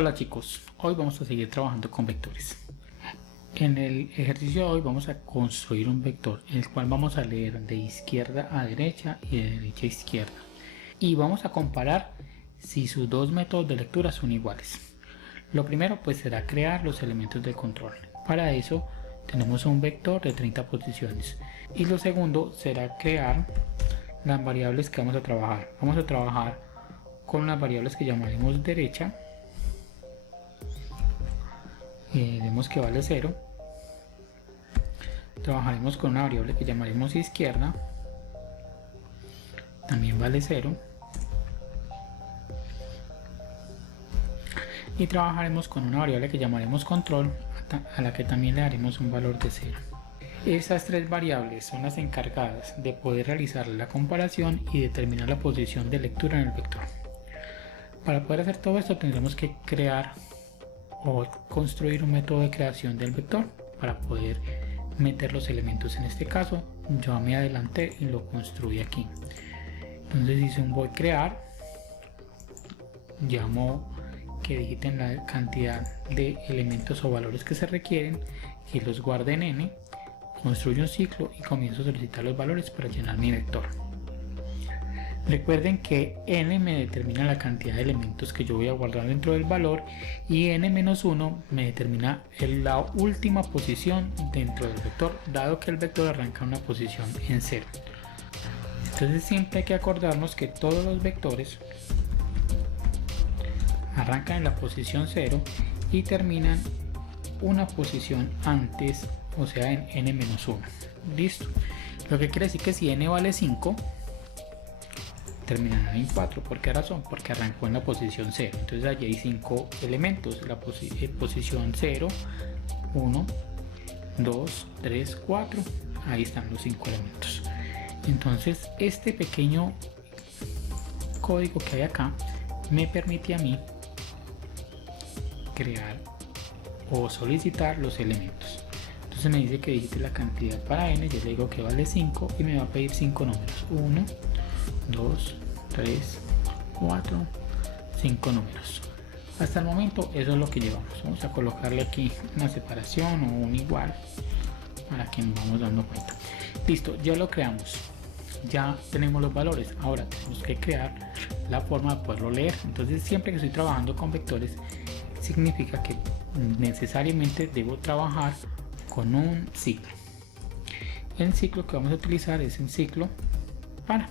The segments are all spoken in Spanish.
Hola chicos, hoy vamos a seguir trabajando con vectores. En el ejercicio de hoy vamos a construir un vector, en el cual vamos a leer de izquierda a derecha y de derecha a izquierda. Y vamos a comparar si sus dos métodos de lectura son iguales. Lo primero pues será crear los elementos de control. Para eso tenemos un vector de 30 posiciones. Y lo segundo será crear las variables que vamos a trabajar. Vamos a trabajar con las variables que llamaremos derecha. Vemos que vale 0. Trabajaremos con una variable que llamaremos izquierda, también vale 0, y trabajaremos con una variable que llamaremos control, a la que también le daremos un valor de 0. Estas tres variables son las encargadas de poder realizar la comparación y determinar la posición de lectura en el vector. Para poder hacer todo esto tendremos que crear o construir un método de creación del vector para poder meter los elementos. En este caso yo me adelanté y lo construí aquí. Entonces hice un void crear, llamo que digiten la cantidad de elementos o valores que se requieren, que los guarde en n, construyo un ciclo y comienzo a solicitar los valores para llenar mi vector. Recuerden que n me determina la cantidad de elementos que yo voy a guardar dentro del valor y n-1 me determina la última posición dentro del vector, dado que el vector arranca en una posición en 0. Entonces siempre hay que acordarnos que todos los vectores arrancan en la posición 0 y terminan una posición antes, o sea en n-1. Listo. Lo que quiere decir que si n vale 5, terminará en 4. ¿Por qué razón? Porque arrancó en la posición 0. Entonces allí hay 5 elementos. La posición 0, 1, 2, 3, 4. Ahí están los 5 elementos. Entonces este pequeño código que hay acá me permite a mí crear o solicitar los elementos. Entonces me dice que digite la cantidad para n. Yo le digo que vale 5 y me va a pedir 5 números. 1, 2, 3, 4, 5 números. Hasta el momento eso es lo que llevamos. Vamos a colocarle aquí una separación o un igual para que nos vamos dando cuenta. Listo, ya lo creamos, ya tenemos los valores. Ahora tenemos que crear la forma de poderlo leer. Entonces siempre que estoy trabajando con vectores significa que necesariamente debo trabajar con un ciclo. El ciclo que vamos a utilizar es un ciclo para,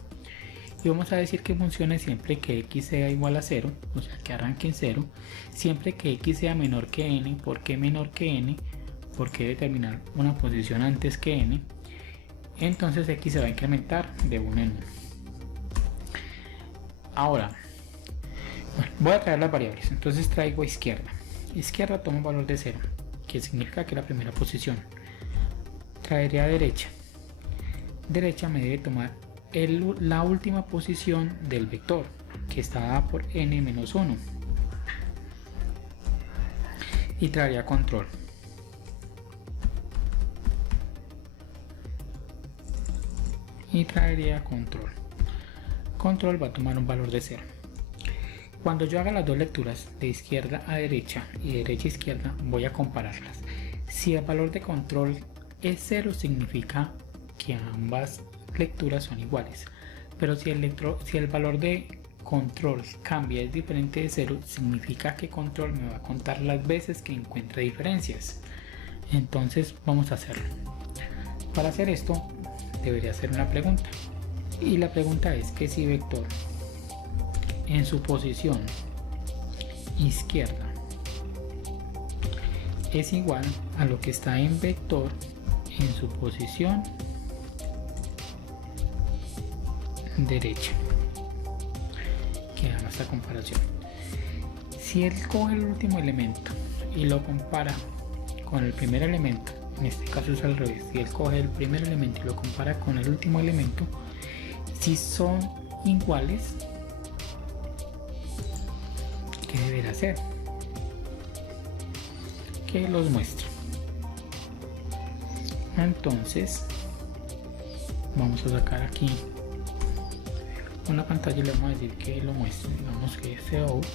y vamos a decir que funcione siempre que x sea igual a 0, o sea que arranque en 0, siempre que x sea menor que n. ¿Por qué menor que n? Porque determinar una posición antes que n. Entonces x se va a incrementar de 1 en 1. Ahora bueno, voy a traer las variables. Entonces traigo izquierda. Izquierda toma un valor de 0, que significa que la primera posición. Traeré a derecha. Derecha me debe tomar la última posición del vector, que está dada por n-1, y traería control. Control va a tomar un valor de 0. Cuando yo haga las dos lecturas de izquierda a derecha y de derecha a izquierda, voy a compararlas. Si el valor de control es 0, significa que ambas lecturas son iguales, pero si el valor de control cambia, es diferente de 0, significa que control me va a contar las veces que encuentre diferencias. Entonces vamos a hacerlo. Para hacer esto debería hacer una pregunta, y la pregunta es que si vector en su posición izquierda es igual a lo que está en vector en su posición derecha, que haga esta comparación. Si él coge el último elemento y lo compara con el primer elemento, en este caso es al revés, si él coge el primer elemento y lo compara con el último elemento, si son iguales, ¿qué deberá hacer? Que los muestre. Entonces vamos a sacar aquí una pantalla y le vamos a decir que lo muestre. Digamos que out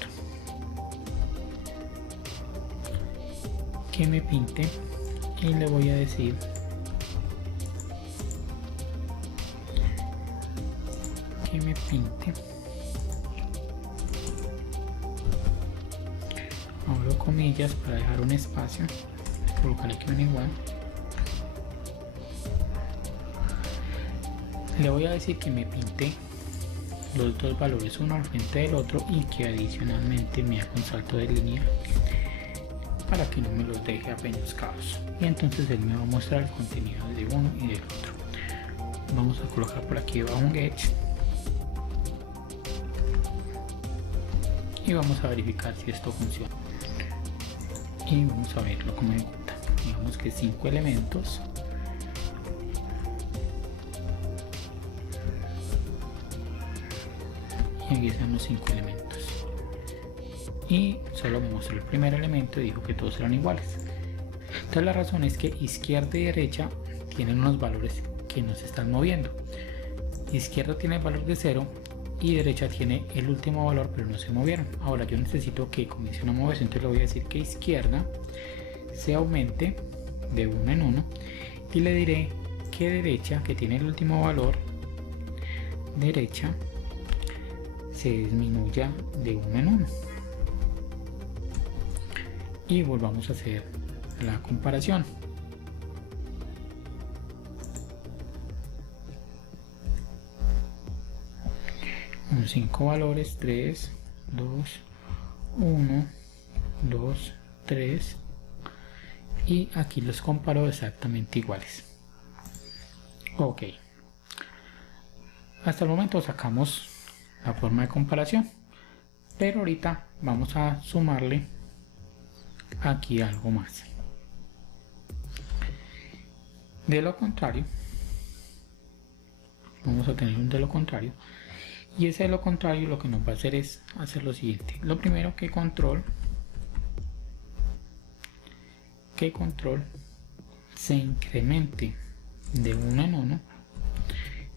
que me pinte y le voy a decir que me pinte, abro comillas para dejar un espacio, colocarle que ven igual, le voy a decir que me pinte los dos valores uno al frente del otro y que adicionalmente me haga un salto de línea para que no me los deje apeñuscados, y entonces él me va a mostrar el contenido de uno y del otro. Vamos a colocar por aquí debajo un get y vamos a verificar si esto funciona, y vamos a verlo como ejecuta. Digamos que 5 elementos, y aquí están los 5 elementos, y solo me mostró el primer elemento y dijo que todos eran iguales. Entonces la razón es que izquierda y derecha tienen unos valores que no se están moviendo. Izquierda tiene el valor de 0 y derecha tiene el último valor, pero no se movieron. Ahora yo necesito que comience a moverse, entonces le voy a decir que izquierda se aumente de 1 en 1 y le diré que derecha, que tiene el último valor, derecha se disminuya de 1 en 1. Y volvamos a hacer la comparación. Con 5 valores, 3, 2, 1, 2, 3, y aquí los comparo exactamente iguales. Ok, hasta el momento sacamos la forma de comparación, pero ahorita vamos a sumarle aquí algo más. De lo contrario, vamos a tener un de lo contrario, y ese de lo contrario lo que nos va a hacer es hacer lo siguiente. Lo primero, que control se incremente de 1 en 1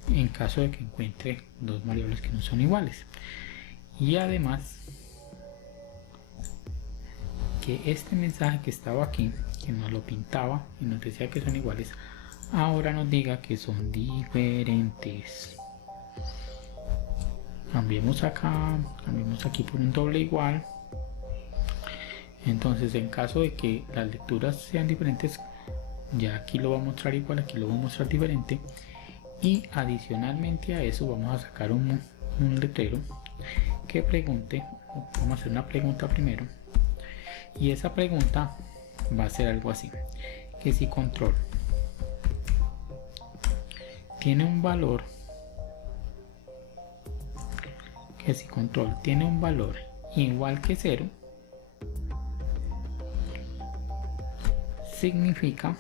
en caso de que encuentre dos variables que no son iguales, y además que este mensaje que estaba aquí, que nos lo pintaba y nos decía que son iguales, ahora nos diga que son diferentes. Cambiemos acá, cambiemos aquí por un doble igual. Entonces, en caso de que las lecturas sean diferentes, ya aquí lo va a mostrar igual, aquí lo va a mostrar diferente, y adicionalmente a eso vamos a sacar un letrero que pregunte. Vamos a hacer una pregunta primero, y esa pregunta va a ser algo así: que si control tiene un valor, igual que 0, significa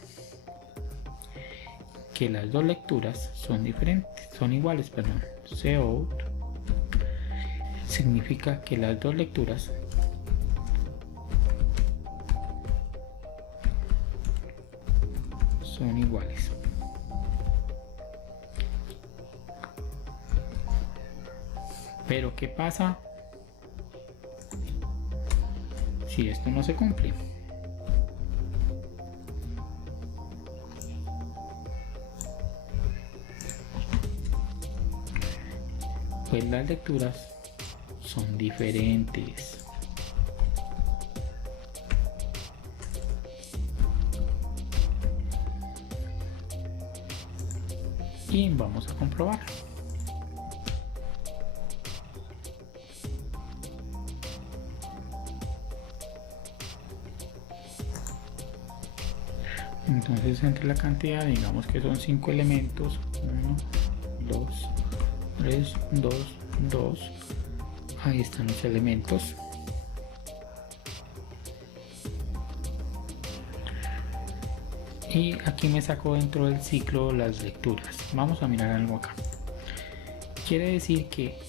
que las dos lecturas son iguales, perdón. Cout significa que las dos lecturas son iguales. Pero ¿qué pasa si esto no se cumple? Pues las lecturas son diferentes. Y vamos a comprobar. Entonces, entre la cantidad, digamos que son 5 elementos: 1, 2, 3, 2, 2. Ahí están los elementos. Y aquí me sacó dentro del ciclo las lecturas. Vamos a mirar algo acá. Quiere decir que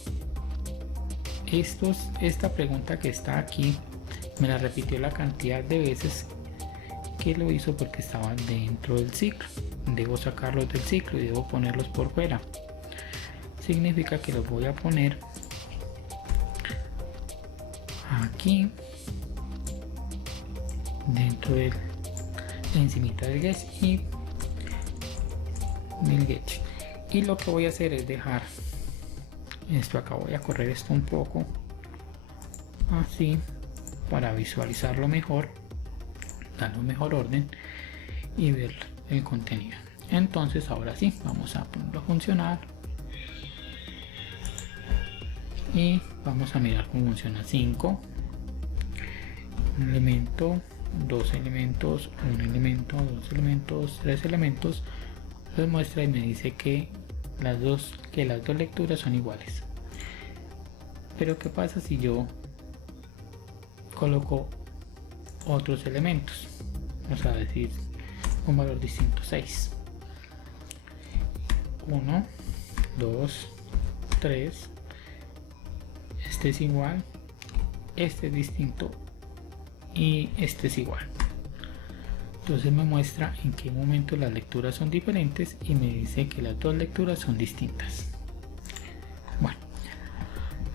esta pregunta que está aquí me la repitió la cantidad de veces que lo hizo, porque estaban dentro del ciclo. Debo sacarlos del ciclo y debo ponerlos por fuera. Significa que los voy a poner aquí dentro del encimita del get y del get. Y lo que voy a hacer es dejar esto acá, voy a correr esto un poco así para visualizarlo mejor, darle un mejor orden y ver el contenido. Entonces ahora sí, vamos a ponerlo a funcionar y vamos a mirar cómo funciona. 5, un elemento, 2 elementos, un elemento, 2 elementos, 3 elementos. Los muestra y me dice que las dos lecturas son iguales. Pero ¿qué pasa si yo coloco otros elementos? Vamos a decir un valor distinto, 6. 1, 2, 3. Este es igual, este es distinto y este es igual. Entonces me muestra en qué momento las lecturas son diferentes y me dice que las dos lecturas son distintas. Bueno,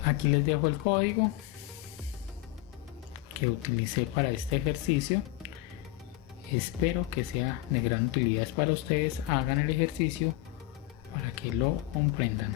aquí les dejo el código que utilicé para este ejercicio. Espero que sea de gran utilidad para ustedes. Hagan el ejercicio para que lo comprendan.